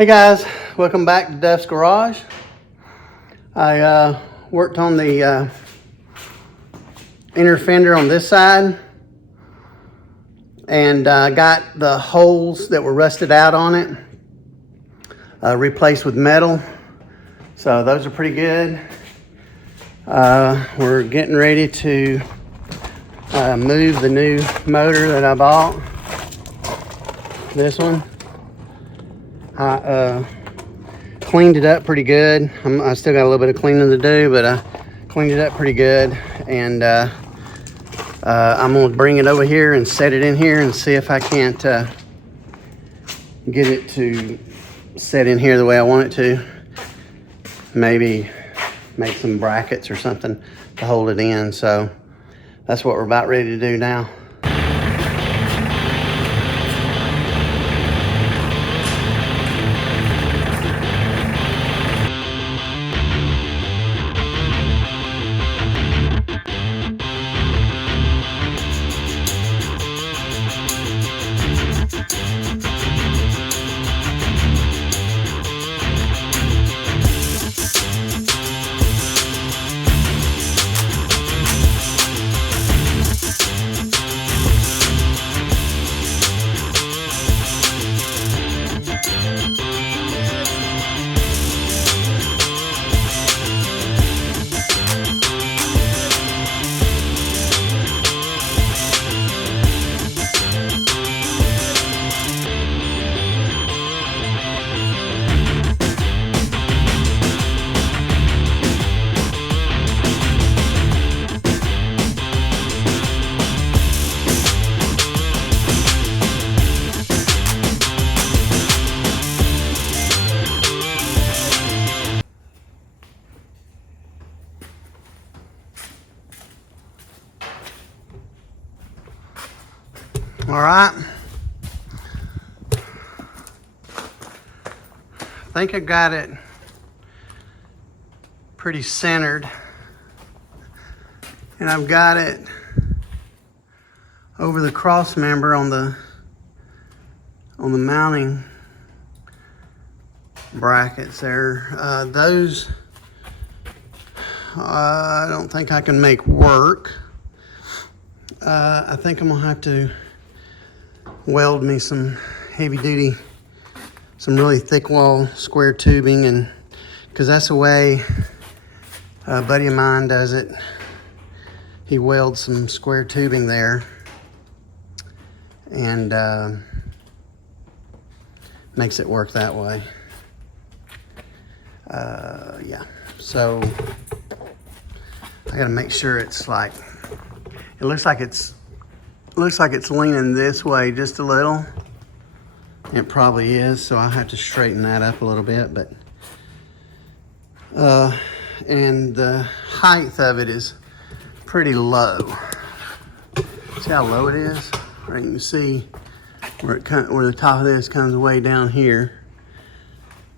Hey guys, welcome back to Dufs Garage. I worked on the inner fender on this side and got the holes that were rusted out on it replaced with metal. So those are pretty good. We're getting ready to move the new motor that I bought. This one. I cleaned it up pretty good. I still got a little bit of cleaning to do, but I cleaned it up pretty good. And I'm gonna bring it over here and set it in here and see if I can't get it to set in here the way I want it to. Maybe make some brackets or something to hold it in. So that's what we're about ready to do now. All right, I think I got it pretty centered, and I've got it over the cross member on the mounting brackets there. Those I don't think I can make work. I think I'm gonna have to weld me some heavy duty, some really thick wall square tubing, and because that's the way a buddy of mine does it. He welds some square tubing there and makes it work that way. Yeah, so I gotta make sure it's like, it looks like it's leaning this way just a little. It probably is, so I'll have to straighten that up a little bit. But and the height of it is pretty low. See how low it is? Right, you can see where the top of this comes way down here.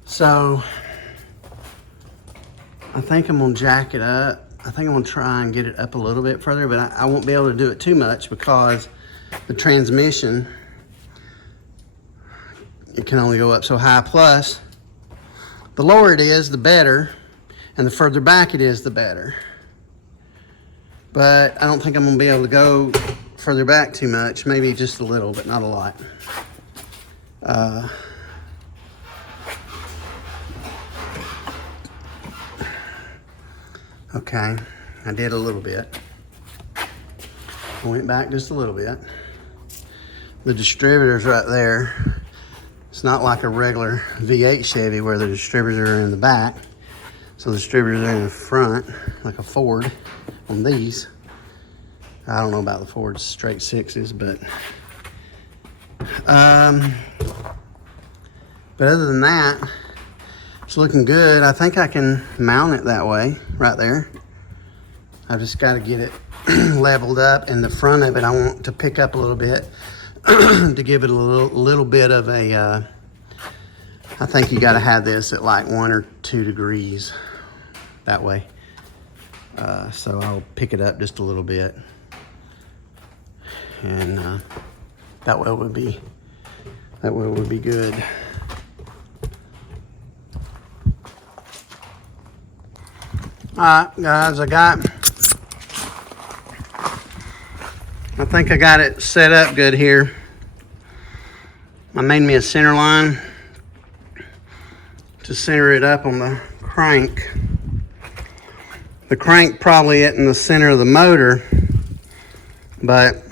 So I think I'm gonna jack it up. I think I'm gonna try and get it up a little bit further, but I won't be able to do it too much because the transmission, it can only go up so high. Plus, the lower it is, the better, and the further back it is, the better. But I don't think I'm gonna be able to go further back too much. Maybe just a little, but not a lot. Okay, I did a little bit. I went back just a little bit. The distributor's right there. It's not like a regular V8 Chevy where the distributors are in the back. So the distributors are in the front, like a Ford on these. I don't know about the Ford straight sixes, but other than that, it's looking good. I think I can mount it that way, right there. I've just got to get it leveled up, and the front of it I want to pick up a little bit to give it a little bit of a, I think you got to have this at like 1 or 2 degrees that way. So I'll pick it up just a little bit, and that way it would be good. Alright guys, I think I got it set up good here. I made me a center line to center it up on the crank. The crank probably isn't in the center of the motor, but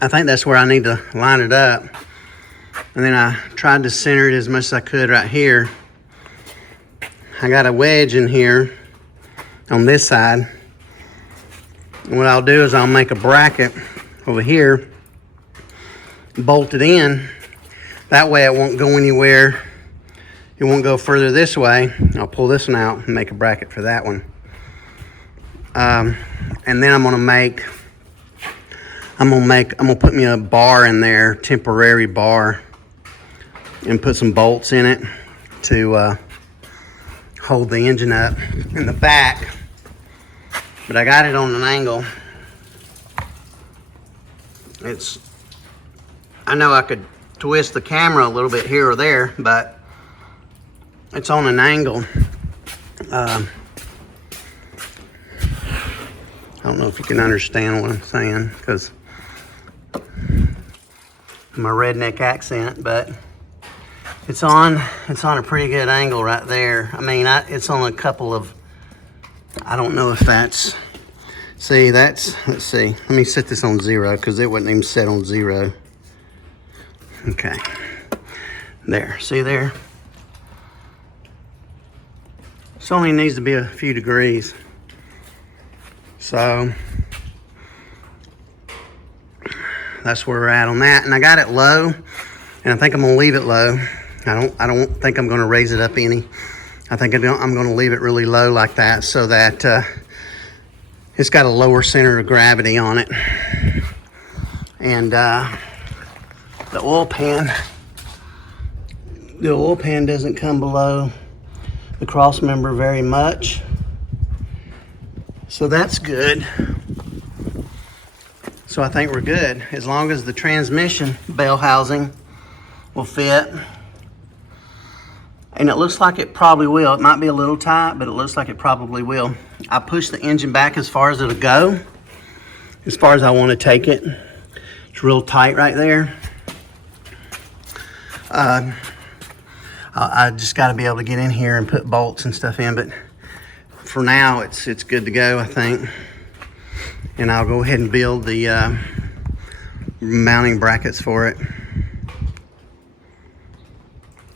I think that's where I need to line it up. And then I tried to center it as much as I could right here. I got a wedge in here on this side. And what I'll do is I'll make a bracket over here, bolt it in. That way it won't go anywhere. It won't go further this way. I'll pull this one out and make a bracket for that one. And then I'm gonna put me a bar in there, temporary bar, and put some bolts in it to hold the engine up in the back. But I got it on an angle. I know I could twist the camera a little bit here or there, but it's on an angle. I don't know if you can understand what I'm saying because my redneck accent, but it's on a pretty good angle right there. I mean, it's on a couple of, I don't know if that's, let's see. Let me set this on 0 because it wasn't even set on 0. Okay, there, see there? This only needs to be a few degrees. So that's where we're at on that. And I got it low, and I think I'm gonna leave it low. I don't think I'm gonna raise it up any. I think I'm gonna leave it really low like that so that it's got a lower center of gravity on it. And the oil pan doesn't come below the cross member very much. So that's good. So I think we're good. As long as the transmission bell housing will fit. And it looks like it probably will. It might be a little tight, but it looks like it probably will. I pushed the engine back as far as it'll go, as far as I want to take it. It's real tight right there. I just got to be able to get in here and put bolts and stuff in, but for now it's good to go, I think. And I'll go ahead and build the mounting brackets for it.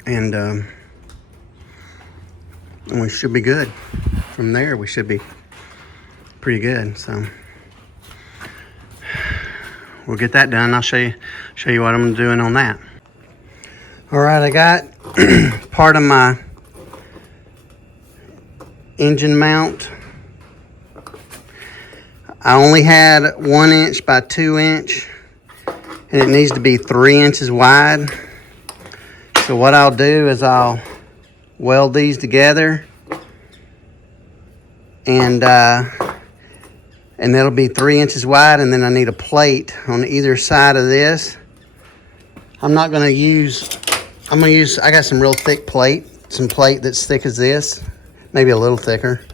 And we should be good. From there, we should be pretty good. So we'll get that done. I'll show you what I'm doing on that. All right, I got part of my engine mount. I only had 1 inch by 2 inch, and it needs to be 3 inches wide. So what I'll do is I'll weld these together, and that'll be 3 inches wide, and then I need a plate on either side of this. I got some real thick plate, some plate that's thick as this, maybe a little thicker,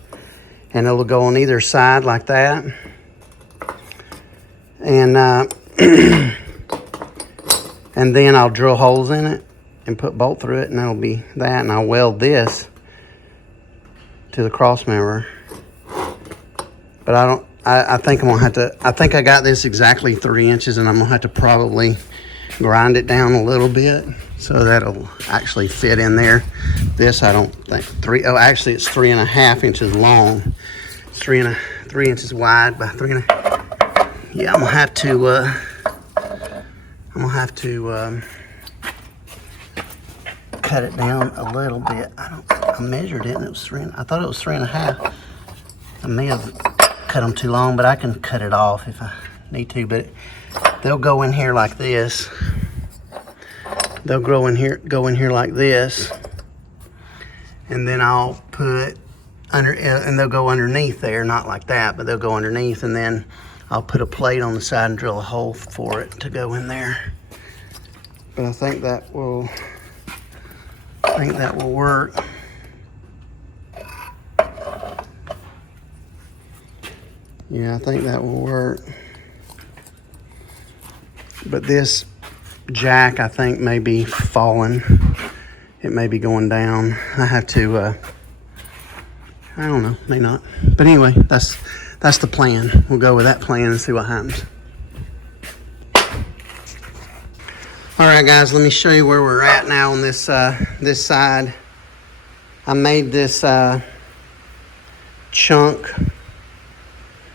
and it'll go on either side like that. And and then I'll drill holes in it and put bolt through it, and that'll be that. And I'll weld this to the cross member. But I think I'm gonna have to, I think I got this exactly 3 inches, and I'm gonna have to probably grind it down a little bit so that'll actually fit in there. This, I don't think, actually it's 3.5 inches long. It's 3 inches wide by 3.5. Yeah, I'm gonna have to cut it down a little bit. I measured it and it was I thought it was 3.5. I may have cut them too long, but I can cut it off if I need to. But they'll go in here like this. They'll go in here like this, and then I'll put under, and they'll go underneath there, not like that, but they'll go underneath, and then I'll put a plate on the side and drill a hole for it to go in there. But I think that will work. Yeah, I think that will work. But this jack, I think, may be falling. It may be going down. I have to, I don't know, may not. But anyway, that's the plan. We'll go with that plan and see what happens. All right, guys, let me show you where we're at now on this this side. I made this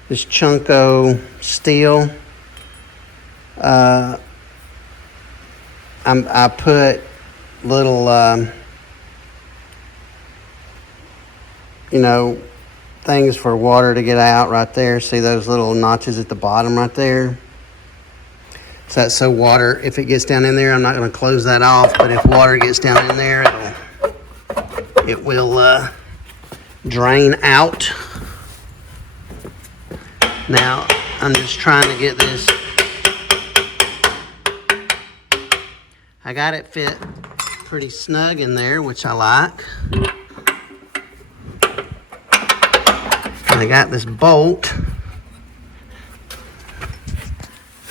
Chunko steel. I put little, you know, things for water to get out right there. See those little notches at the bottom right there? So that's so water, if it gets down in there, I'm not going to close that off, but if water gets down in there, it will drain out. Now, I'm just trying to get this. I got it fit pretty snug in there, which I like. And I got this bolt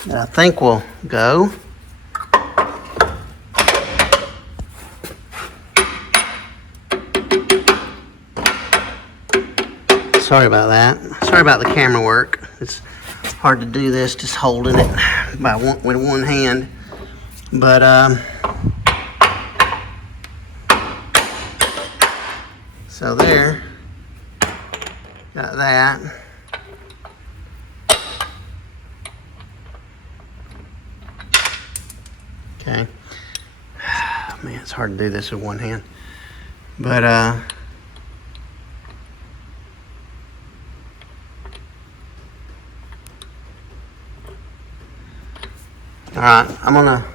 that I think will go. Sorry about that. Sorry about the camera work. It's hard to do this just holding it with one hand. But so there, got that. Okay. Man, it's hard to do this with one hand. But all right, I'm gonna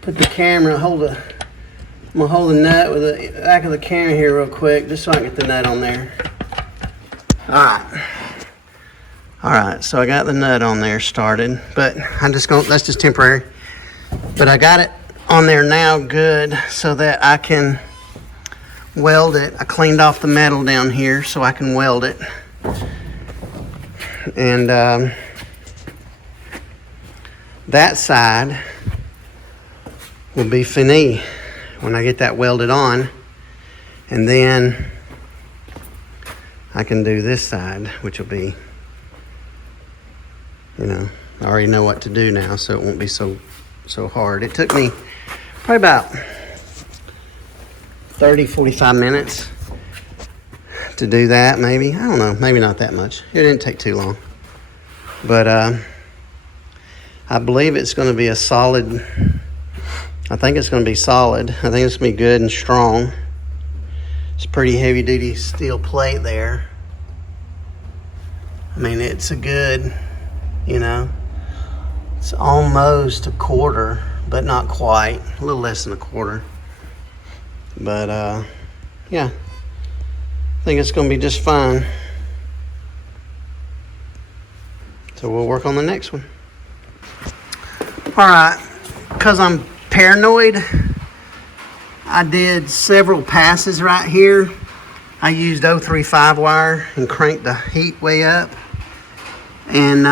put the camera, I'm gonna hold the nut with the back of the camera here real quick, just so I can get the nut on there. All right, so I got the nut on there started, but that's just temporary. But I got it on there now good so that I can weld it. I cleaned off the metal down here so I can weld it. And that side will be fini when I get that welded on. And then I can do this side, which will be, you know, I already know what to do now, so it won't be so hard. It took me probably about 30-45 minutes to do that, maybe. I don't know, maybe not that much. It didn't take too long. But I believe it's going to be a solid, I think it's going to be solid. I think it's going to be good and strong. It's pretty heavy duty steel plate there. I mean, it's a good, you know, it's almost a quarter, but not quite, a little less than a quarter. But yeah, I think it's going to be just fine. So we'll work on the next one. All right, because I'm paranoid, I did several passes right here. I used 035 wire and cranked the heat way up. And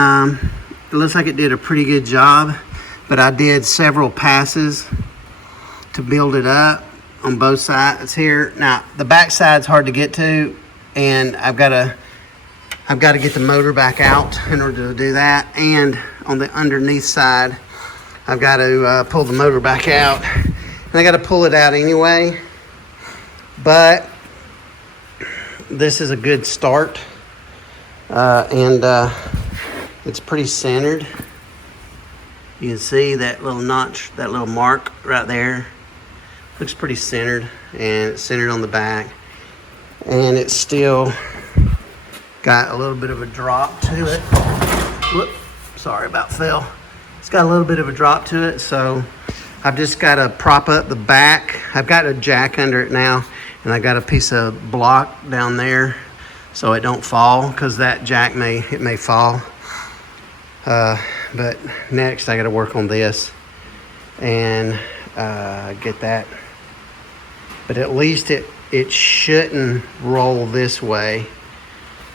it looks like it did a pretty good job. But I did several passes to build it up on both sides here. Now, the back side's hard to get to, and I've got to get the motor back out in order to do that. And on the underneath side, I've got to pull the motor back out. And I got to pull it out anyway. But this is a good start. And it's pretty centered. You can see that little notch, that little mark right there. Looks pretty centered, and it's centered on the back. And it's still got a little bit of a drop to it. Whoop, sorry about fell. It's got a little bit of a drop to it, so I've just got to prop up the back. I've got a jack under it now, and I got a piece of block down there so it don't fall, because that jack may fall. But next I got to work on this and get that. But at least it shouldn't roll this way.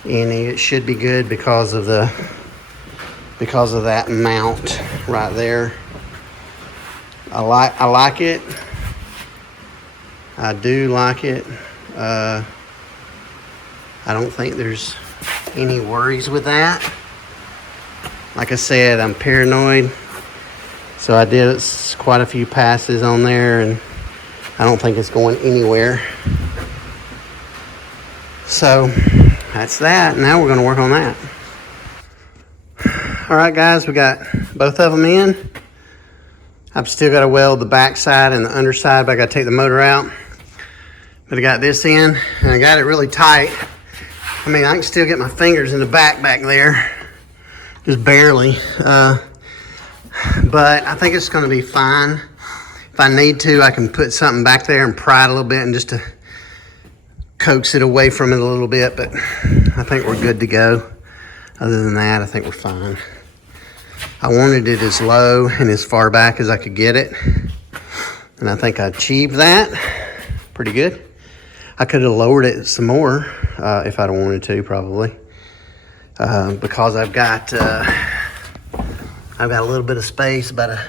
and it should be good because of that mount right there. I like it. I do like it. I don't think there's any worries with that. Like I said, I'm paranoid, so I did quite a few passes on there, and I don't think it's going anywhere. So that's that. Now we're going to work on that. All right, guys, we got both of them in. I've still got to weld the back side and the underside, but I got to take the motor out. But I got this in, and I got it really tight. I mean, I can still get my fingers in the back there, just barely. But I think it's going to be fine. If I need to, I can put something back there and pry it a little bit and just to coax it away from it a little bit. But I think we're good to go. Other than that, I think we're fine. I wanted it as low and as far back as I could get it, and I think I achieved that pretty good. I could have lowered it some more if I'd wanted to, probably, because I've got a little bit of space, about a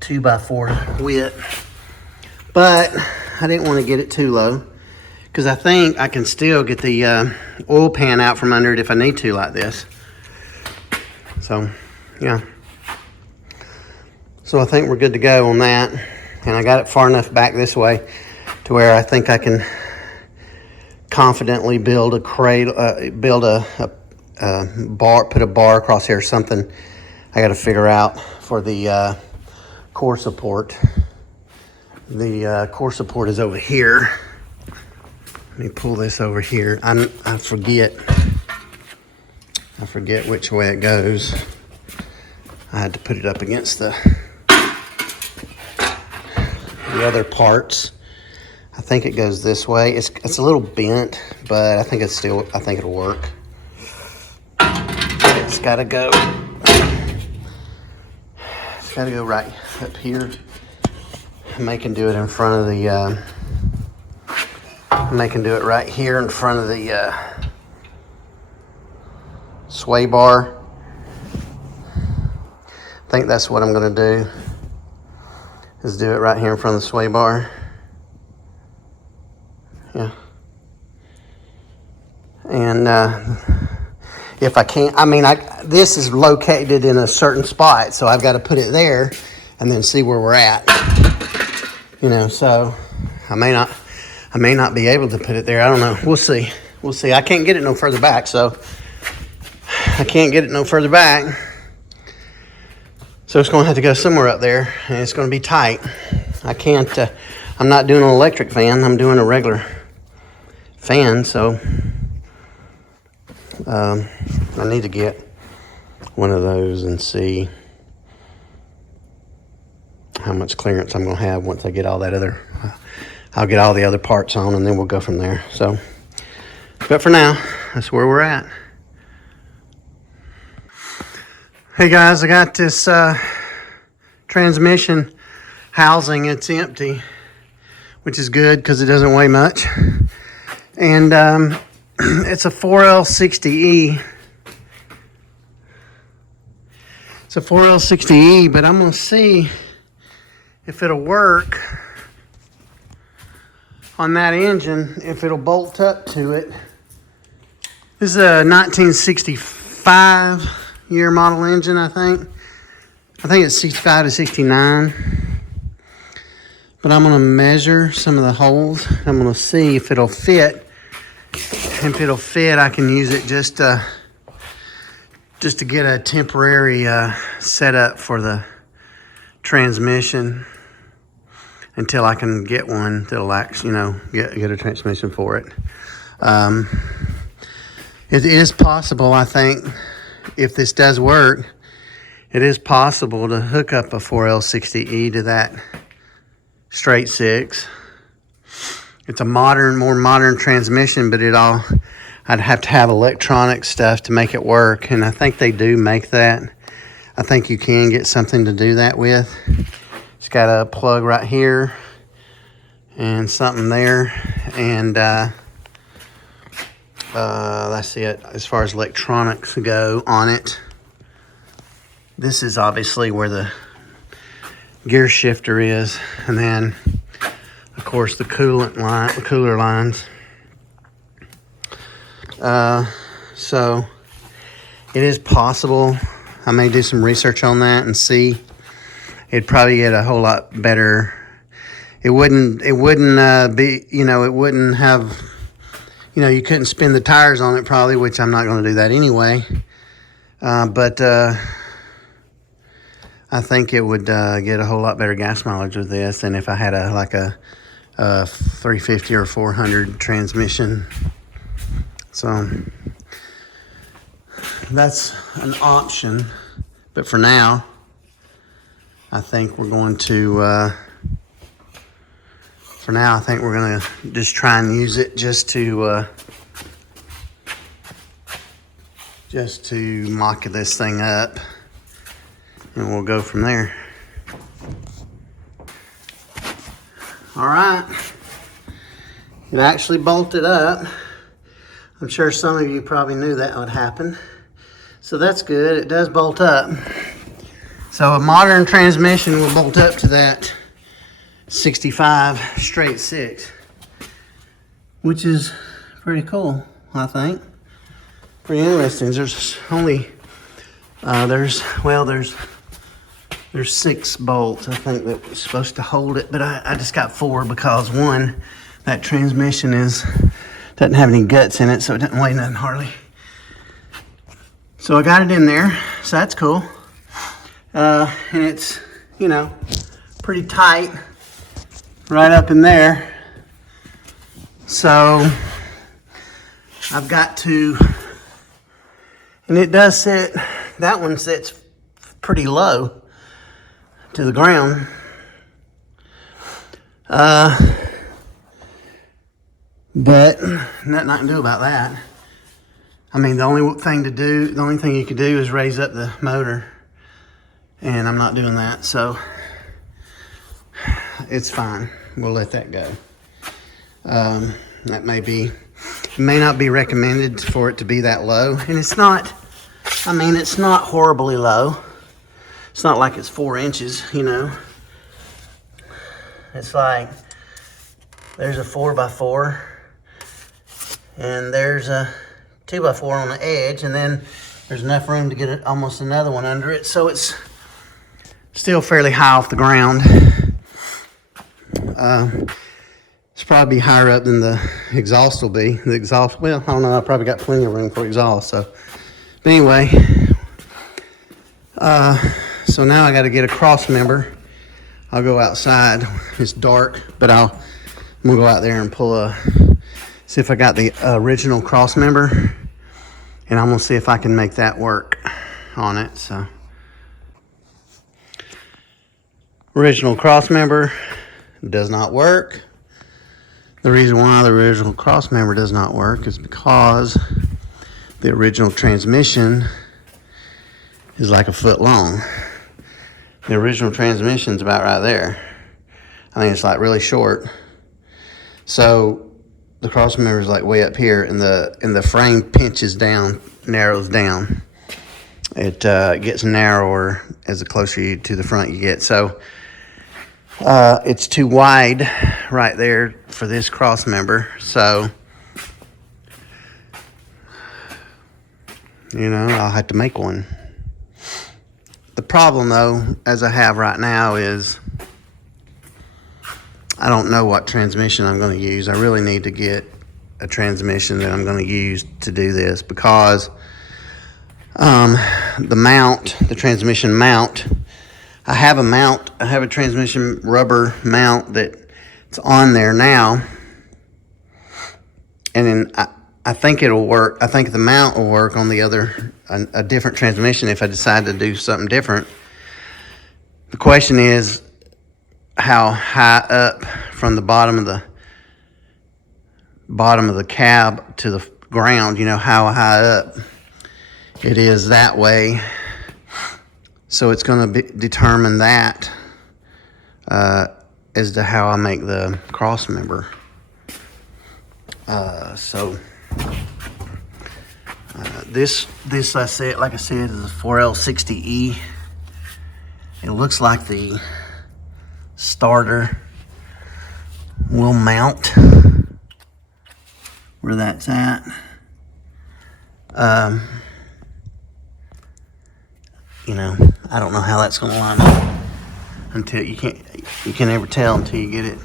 2x4 width, but I didn't want to get it too low because I think I can still get the oil pan out from under it if I need to, like this. So yeah, so I think we're good to go on that, and I got it far enough back this way to where I think I can confidently build a cradle, build a bar, put a bar across here or something. I got to figure out for the core support. The core support is over here. Let me pull this over here. I forget which way it goes. I had to put it up against the other parts. I think it goes this way. It's a little bent, but I think it'll work. It's gotta go. It's gotta go right up here. I may can do it in front of the. I may can do it right here in front of the sway bar. I think that's what I'm gonna do, is do it right here in front of the sway bar. Yeah. And if I can't, I mean, this is located in a certain spot, so I've got to put it there and then see where we're at. You know, so I may not be able to put it there. I don't know. We'll see. We'll see. I can't get it no further back, so I can't get it no further back. So it's going to have to go somewhere up there, and it's going to be tight. I can't, I'm not doing an electric fan. I'm doing a regular fan, so I need to get one of those and see how much clearance I'm going to have once I get all that other, I'll get all the other parts on, and then we'll go from there. So, but for now, that's where we're at. Hey guys, I got this transmission housing. It's empty, which is good because it doesn't weigh much. And it's a 4L60E. It's a 4L60E, but I'm going to see if it'll work on that engine, if it'll bolt up to it. This is a 1965 year model engine, I think. I think it's 65 to 69. But I'm going to measure some of the holes. I'm going to see if it'll fit. If it'll fit, I can use it just to get a temporary setup for the transmission until I can get one that'll actually, get a transmission for it. It is possible, I think, if this does work, it is possible to hook up a 4L60E to that straight six. It's a more modern transmission, but I'd have to have electronic stuff to make it work, and I think they do make that. I think you can get something to do that with. It's got a plug right here and something there, and That's it as far as electronics go on it. This is obviously where the gear shifter is, and then of course the cooler lines. So it is possible. I may do some research on that and see. It'd probably get a whole lot better. It wouldn't be, it wouldn't have, you couldn't spin the tires on it probably, which I'm not going to do that anyway. But I think it would get a whole lot better gas mileage with this than if I had a 350 or 400 transmission. So that's an option. But for now, I think we're going to, just try and use it just to mock this thing up, and we'll go from there. All right, it actually bolted up. I'm sure some of you probably knew that would happen. So that's good, it does bolt up. So a modern transmission will bolt up to that 65 straight 6, which is pretty cool, I think. Pretty interesting. There's only, there's 6 bolts, I think, that was supposed to hold it, but I just got 4 because one, that transmission doesn't have any guts in it, so it doesn't weigh nothing hardly. So I got it in there, so that's cool. And it's, pretty tight right up in there. So I've got to, and it does sit, that one sits pretty low to the ground. But nothing I can do about that. I mean, the only thing you could do is raise up the motor, and I'm not doing that, so it's fine. We'll let that go. It may not be recommended for it to be that low, and it's not horribly low. It's not like it's 4 inches, It's like, there's a 4x4, and there's a 2x4 on the edge, and then there's enough room to get almost another one under it, so it's still fairly high off the ground. It's probably higher up than the exhaust will be. The exhaust, well, I don't know, I probably got plenty of room for exhaust, so. But anyway, so now I gotta get a cross member. I'll go outside, it's dark, but I'm gonna go out there and see if I got the original cross member, and I'm gonna see if I can make that work on it, so. Original cross member does not work. The reason why the original cross member does not work is because the original transmission is like a foot long. The original transmission's about right there. I think it's like really short. So the cross member is like way up here, and the frame pinches down, narrows down. It gets narrower as the closer to the front you get. So it's too wide right there for this cross member. So, I'll have to make one. The problem, though, as I have right now, is I don't know what transmission I'm going to use. I really need to get a transmission that I'm going to use to do this, because the transmission mount, I have a transmission rubber mount that's on there now, and then I think it'll work. I think the mount will work on a different transmission if I decide to do something different. The question is how high up from the bottom of the cab to the ground, how high up it is that way. So it's going to determine that as to how I make the cross member. So This I said, like I said, is a 4L60E. It looks like the starter will mount where that's at. You know, I don't know how that's going to line up until you can never tell until you get it.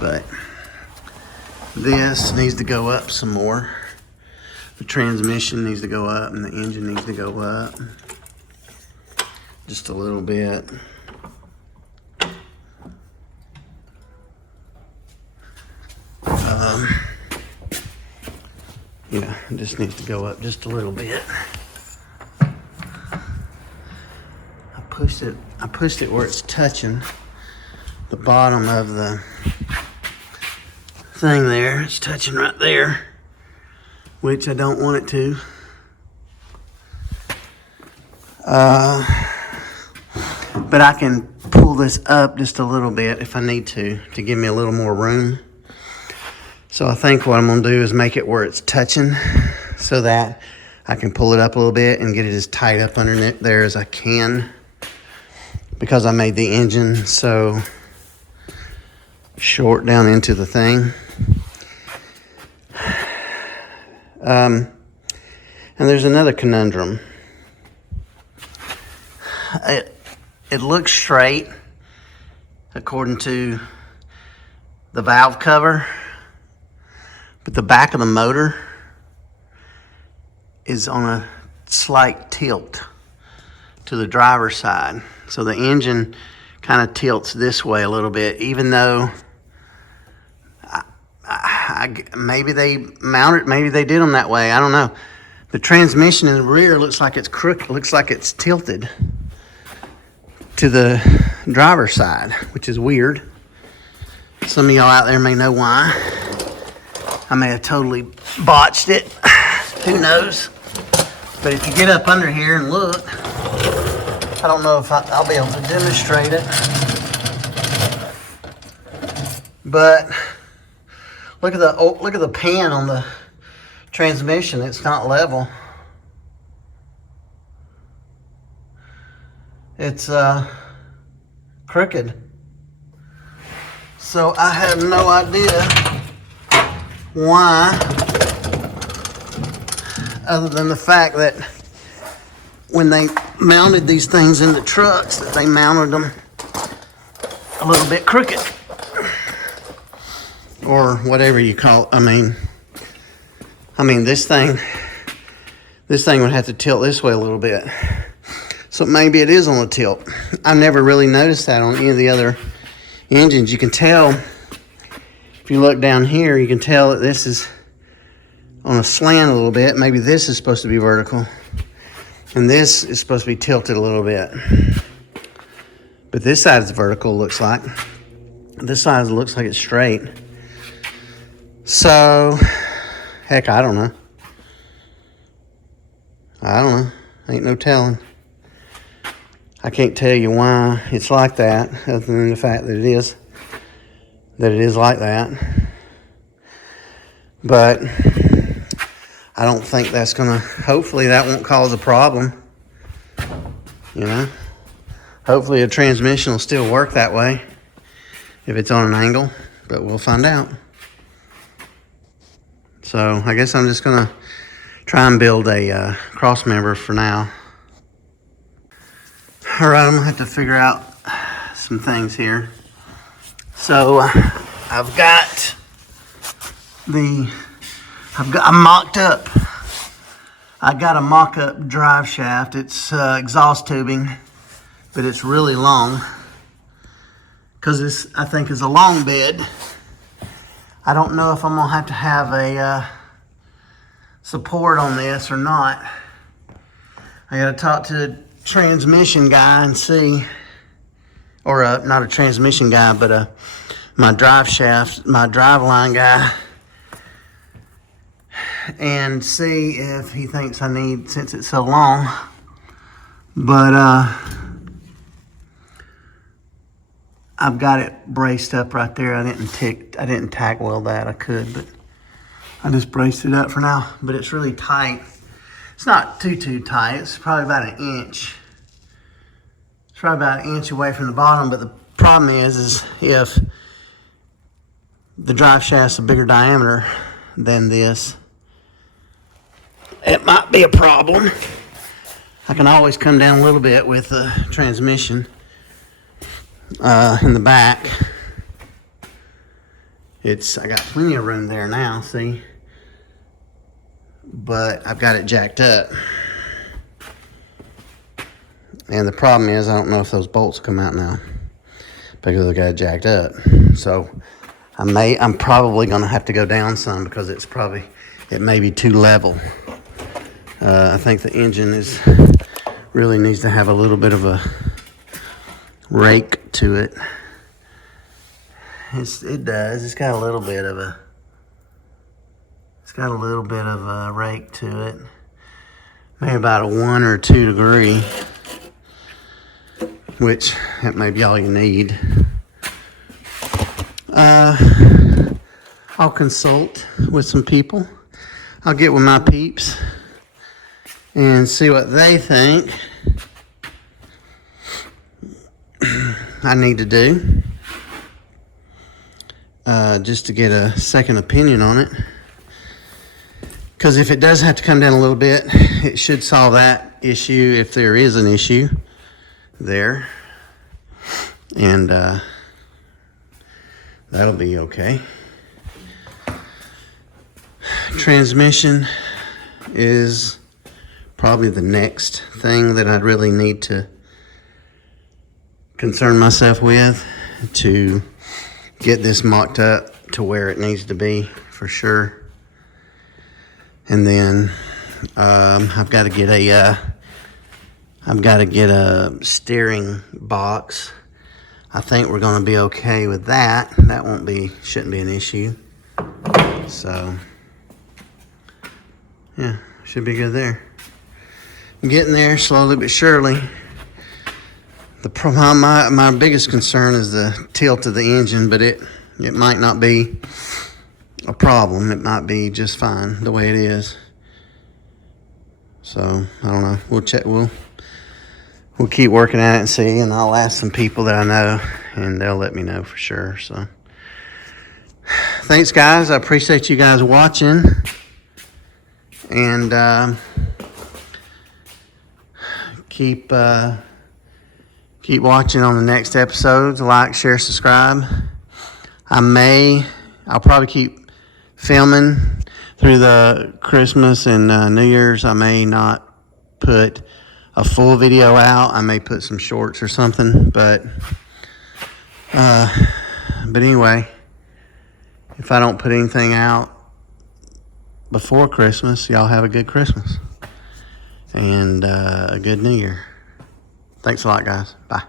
But this needs to go up some more. The transmission needs to go up and the engine needs to go up just a little bit. Yeah, it just needs to go up just a little bit. I pushed it where it's touching the bottom of the thing there. It's touching right there, which I don't want it to. But I can pull this up just a little bit if I need to give me a little more room. So I think what I'm gonna do is make it where it's touching so that I can pull it up a little bit and get it as tight up underneath there as I can, because I made the engine so short down into the thing. And there's another conundrum. It looks straight according to the valve cover, but the back of the motor is on a slight tilt to the driver's side. So the engine kind of tilts this way a little bit, even though maybe they mounted, maybe they did them that way. I don't know. The transmission in the rear looks like it's crooked, looks like it's tilted to the driver's side, which is weird. Some of y'all out there may know why. I may have totally botched it. Who knows? But if you get up under here and look, I don't know if I'll be able to demonstrate it. But look at the pan on the transmission. It's not level. It's crooked. So I have no idea why, other than the fact that when they mounted these things in the trucks, that they mounted them a little bit crooked, or whatever you call it. I mean this thing would have to tilt this way a little bit. So maybe it is on a tilt. I've never really noticed that on any of the other engines. You can tell, if you look down here, you can tell that this is on a slant a little bit. Maybe this is supposed to be vertical, and this is supposed to be tilted a little bit. But this side is vertical, looks like. This side looks like it's straight. So, heck, I don't know. Ain't no telling. I can't tell you why it's like that, other than the fact that it is like that. But I don't think that's gonna, hopefully that won't cause a problem. You know? Hopefully a transmission will still work that way if it's on an angle, but we'll find out. So I guess I'm just gonna try and build a cross member for now. All right, I'm gonna have to figure out some things here. So I've got I got a mock-up drive shaft. It's exhaust tubing, but it's really long because this, I think, is a long bed. I don't know if I'm gonna have to have a support on this or not. I gotta talk to the transmission guy and see, or not a transmission guy, but my drive shaft, my drive line guy, and see if he thinks I need, since it's so long. But I've got it braced up right there. I didn't tack weld that. I could, but I just braced it up for now. But it's really tight. It's not too tight. It's probably about an inch. It's probably about an inch away from the bottom, but the problem is if the drive shaft's a bigger diameter than this, it might be a problem. I can always come down a little bit with the transmission in the back. I got plenty of room there now, see? But I've got it jacked up. And the problem is I don't know if those bolts come out now because I got it jacked up. So I'm probably gonna have to go down some because it may be too level. I think the engine really needs to have a little bit of a rake to it. It does. It's got a little bit of a rake to it. Maybe about a 1 or 2 degree, which that may be all you need. I'll consult with some people. I'll get with my peeps and see what they think I need to do, just to get a second opinion on it. Because if it does have to come down a little bit, it should solve that issue if there is an issue there. And that'll be okay. Transmission is probably the next thing that I'd really need to concern myself with to get this mocked up to where it needs to be for sure. And then I've got to get a steering box. I think we're going to be okay with that. That shouldn't be an issue. So yeah, should be good there. I'm getting there slowly but surely. My biggest concern is the tilt of the engine, but it might not be a problem. It might be just fine the way it is. So I don't know. We'll check. We'll keep working at it and see. And I'll ask some people that I know, and they'll let me know for sure. So thanks, guys. I appreciate you guys watching, and keep watching on the next episodes. Like, share, subscribe. I'll probably keep filming through the Christmas and New Year's. I may not put a full video out. I may put some shorts or something, but anyway, if I don't put anything out before Christmas, y'all have a good Christmas and a good New Year. Thanks a lot, guys. Bye.